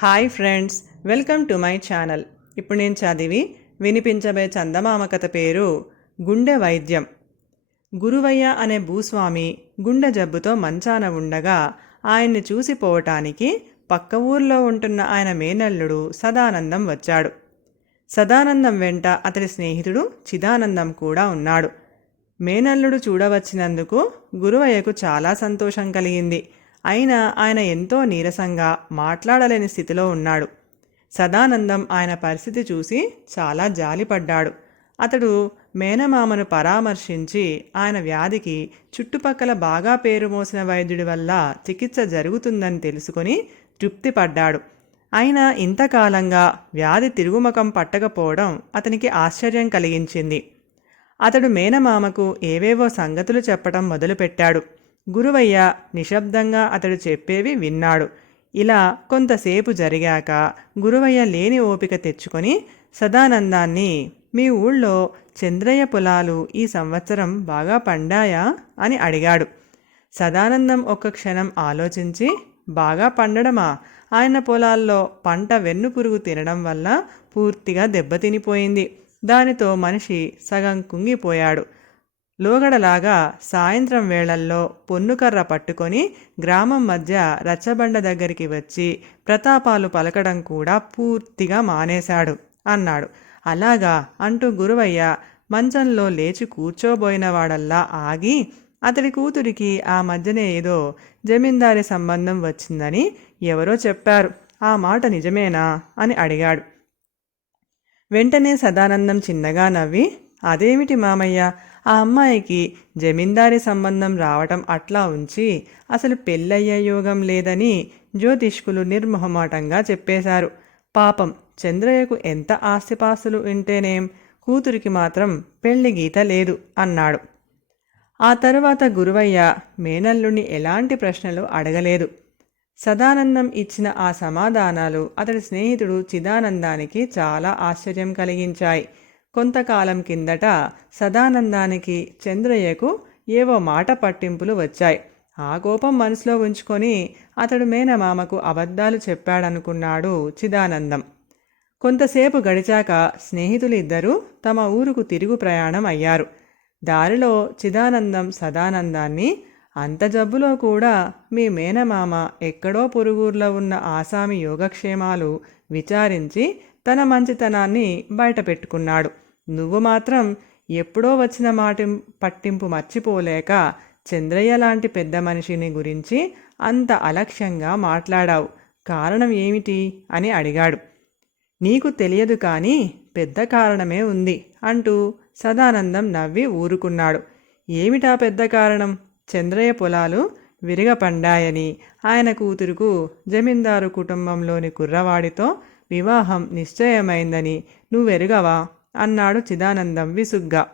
Hi friends welcome to my channel. ఇప్పుడు నేను చదివి వినిపించబోయే చందమామ కథ పేరు గుండె వైద్యం. గురువయ్య అనే భూస్వామి గుండె జబ్బుతో మంచాన ఉండగా ఆయన్ని చూసిపోవటానికి పక్క ఊర్లో ఉంటున్న ఆయన మేనల్లుడు సదానందం వచ్చాడు. సదానందం వెంట అతడి స్నేహితుడు చిదానందం కూడా ఉన్నాడు. మేనల్లుడు చూడవచ్చినందుకు గురువయ్యకు చాలా సంతోషం కలిగింది. అయినా ఆయన ఎంతో నీరసంగా మాట్లాడలేని స్థితిలో ఉన్నాడు. సదానందం ఆయన పరిస్థితి చూసి చాలా జాలిపడ్డాడు. అతడు మేనమామను పరామర్శించి ఆయన వ్యాధికి చుట్టుపక్కల బాగా పేరు మోసిన వైద్యుడి వల్ల చికిత్స జరుగుతుందని తెలుసుకొని తృప్తిపడ్డాడు. అయినా ఇంతకాలంగా వ్యాధి తిరుగుముఖం పట్టకపోవడం అతనికి ఆశ్చర్యం కలిగించింది. అతడు మేనమామకు ఏవేవో సంగతులు చెప్పడం మొదలుపెట్టాడు. గురువయ్య నిశ్శబ్దంగా అతడు చెప్పేవి విన్నాడు. ఇలా కొంతసేపు జరిగాక గురువయ్య లేని ఓపిక తెచ్చుకొని సదానందాన్ని మీ ఊళ్ళో చంద్రయ్య పొలాలు ఈ సంవత్సరం బాగా పండాయా? అని అడిగాడు. సదానందం ఒక్క క్షణం ఆలోచించి బాగా పండడమా? ఆయన పొలాల్లో పంట వెన్ను పురుగు తినడం వల్ల పూర్తిగా దెబ్బతినిపోయింది. దానితో మనిషి సగం కుంగిపోయాడు. లోగడలాగా సాయంత్రం వేళల్లో పొన్నుకర్ర పట్టుకొని గ్రామం మధ్య రచ్చబండ దగ్గరికి వచ్చి ప్రతాపాలు పలకడం కూడా పూర్తిగా మానేశాడు అన్నాడు. అలాగా అంటూ గురువయ్య మంచంలో లేచి కూర్చోబోయినవాడల్లా ఆగి అతడి కూతురికి ఆ మధ్యనే ఏదో జమీందారి సంబంధం వచ్చిందని ఎవరో చెప్పారు. ఆ మాట నిజమేనా? అని అడిగాడు. వెంటనే సదానందం చిన్నగా నవ్వి అదేమిటి మామయ్య? ఆ అమ్మాయికి జమీందారీ సంబంధం రావటం అట్లా ఉంచి అసలు పెళ్ళయ్యే యోగం లేదని జ్యోతిష్కులు నిర్మొహమాటంగా చెప్పేశారు. పాపం చంద్రయ్యకు ఎంత ఆస్తిపాస్తులు ఉంటేనేం కూతురికి మాత్రం పెళ్ళి గీత లేదు అన్నాడు. ఆ తరువాత గురువయ్య మేనల్లుని ఎలాంటి ప్రశ్నలు అడగలేదు. సదానందం ఇచ్చిన ఆ సమాధానాలు అతడి స్నేహితుడు చిదానందానికి చాలా ఆశ్చర్యం కలిగించాయి. కొంతకాలం కిందట సదానందానికి చంద్రయ్యకు ఏవో మాట పట్టింపులు వచ్చాయి. ఆ కోపం మనసులో ఉంచుకొని అతడు మేనమామకు అబద్ధాలు చెప్పాడనుకున్నాడు చిదానందం. కొంతసేపు గడిచాక స్నేహితులు ఇద్దరూ తమ ఊరుకు తిరుగు ప్రయాణం అయ్యారు. దారిలో చిదానందం సదానందాన్ని అంత జబ్బులో కూడా మీ మేనమామ ఎక్కడో పొరుగుర్లో ఉన్న ఆసామి యోగక్షేమాలు విచారించి తన మంచితనాన్ని బయటపెట్టుకున్నాడు. నువ్వు మాత్రం ఎప్పుడో వచ్చిన మాట పట్టింపు మర్చిపోలేక చంద్రయ్య లాంటి పెద్ద మనిషిని గురించి అంత అలక్ష్యంగా మాట్లాడావు. కారణం ఏమిటి? అని అడిగాడు. నీకు తెలియదు కానీ పెద్ద కారణమే ఉంది అంటూ సదానందం నవ్వి ఊరుకున్నాడు. ఏమిటా పెద్ద కారణం? చంద్రయ్య పొలాలు విరిగపండాయని ఆయన కూతురుకు జమీందారు కుటుంబంలోని కుర్రవాడితో వివాహం నిశ్చయమైందని నువ్వెరుగవా? అన్నాడు చిదానందం విసుగ్గా.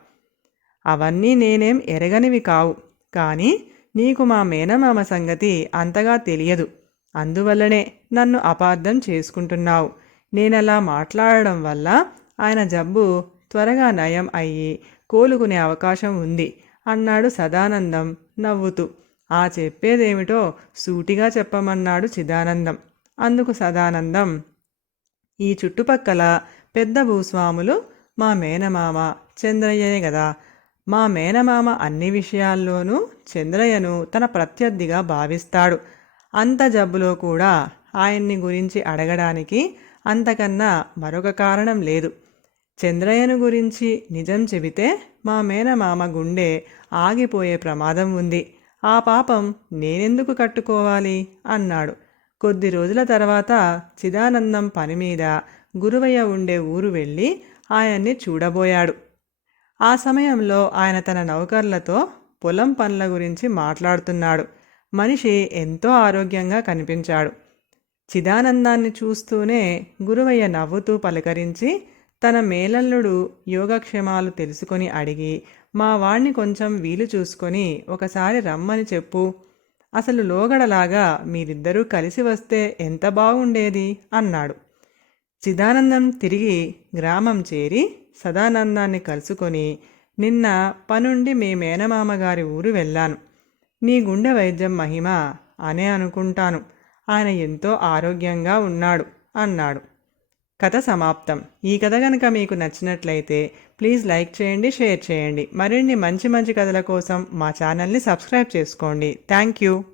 అవన్నీ నేనేం ఎరగనివి కావు. కానీ నీకు మా మేనమామ సంగతి అంతగా తెలియదు. అందువల్లనే నన్ను అపార్థం చేసుకుంటున్నావు. నేనలా మాట్లాడడం వల్ల ఆయన జబ్బు త్వరగా నయం అయ్యి కోలుకునే అవకాశం ఉంది అన్నాడు సదానందం నవ్వుతూ. ఆ చెప్పేదేమిటో సూటిగా చెప్పమన్నాడు చిదానందం. అందుకు సదానందం ఈ చుట్టుపక్కల పెద్ద భూస్వాములు మా మేనమామ చంద్రయ్యే కదా మా మేనమామ అన్ని విషయాల్లోనూ చంద్రయ్యను తన ప్రత్యర్థిగా భావిస్తాడు. అంత జబ్బులో కూడా ఆయన్ని గురించి అడగడానికి అంతకన్నా మరొక కారణం లేదు. చంద్రయ్యను గురించి నిజం చెబితే మా మేనమామ గుండె ఆగిపోయే ప్రమాదం ఉంది. ఆ పాపం నేనెందుకు కట్టుకోవాలి? అన్నాడు. కొద్ది రోజుల తర్వాత చిదానందం పని మీద గురువయ్య ఉండే ఊరు వెళ్ళి ఆయన్ని చూడబోయాడు. ఆ సమయంలో ఆయన తన నౌకర్లతో పొలం పనుల గురించి మాట్లాడుతున్నాడు. మనిషి ఎంతో ఆరోగ్యంగా కనిపించాడు. చిదానందాన్ని చూస్తూనే గురువయ్య నవ్వుతూ పలకరించి తన మేలల్లుడు యోగక్షేమాలు తెలుసుకొని అడిగి మా వాణ్ణి కొంచెం వీలు చూసుకొని ఒకసారి రమ్మని చెప్పు. అసలు లోగడలాగా మీరిద్దరూ కలిసి వస్తే ఎంత బాగుండేది? అన్నాడు. చిదానందం తిరిగి గ్రామం చేరి సదానందాన్ని కలుసుకొని నిన్న పనుండి మీ మేనమామ గారి ఊరు వెళ్ళాను. నీ గుండె వైద్యం మహిమ అనే అనుకుంటాను. ఆయన ఎంతో ఆరోగ్యంగా ఉన్నాడు అన్నాడు. కథ సమాప్తం. ఈ కథ కనుక మీకు నచ్చినట్లయితే ప్లీజ్ లైక్ చేయండి షేర్ చేయండి. మరిన్ని మంచి మంచి కథల కోసం మా ఛానల్ని సబ్స్క్రైబ్ చేసుకోండి. Thank you.